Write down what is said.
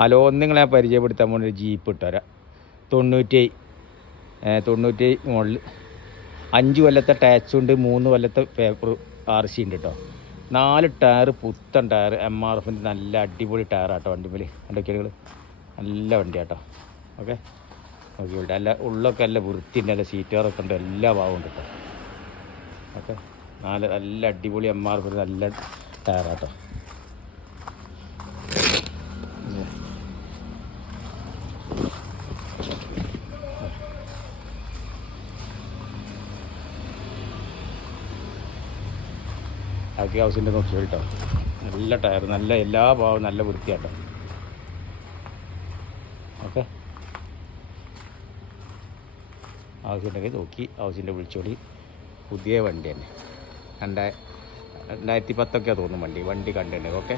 Hello, നിങ്ങളെ പരിചയപ്പെടുത്താൻ വേണ്ടി ഒരു ജീപ്പ് ഇട്ടുതരാം. 97 മോഡൽ, 5 കൊല്ലത്തെ ടാച്ചുണ്ട്, 3 കൊല്ലത്തെ പേപ്പർ RC ഉണ്ട് കേട്ടോ. 4 ടയർ, പുത്തൻ ടയർ, MRFിൻ്റെ നല്ല അടിപൊളി ടയറാട്ടോ. വണ്ടിമേൽ വണ്ടികൾ നല്ല വണ്ടിയാട്ടോ. ഓക്കെ, നോക്കിയിട്ട് നല്ല ഉള്ളൊക്കെ നല്ല വൃത്തിയുണ്ട്, നല്ല സീറ്റുകാരൊക്കെ ഉണ്ട്, എല്ലാ ഭാഗമുണ്ട് കേട്ടോ. ഓക്കെ, നല്ല അടിപൊളി MRFിൻ്റെ നല്ല ടയറാട്ടോ. ബാക്കി ഹൗസിൻ്റെ നോക്കി കേട്ടോ. നല്ല ടയർ, നല്ല എല്ലാ ഭാഗവും നല്ല വൃത്തിയാട്ടോ. ഓക്കെ, ആവശ്യമുണ്ടെങ്കിൽ നോക്കി ഹൗസിൻ്റെ വിളിച്ചോടി. പുതിയ വണ്ടി തന്നെ, 2010 തോന്നും വണ്ടി കണ്ടിട്ടുണ്ട്. ഓക്കെ.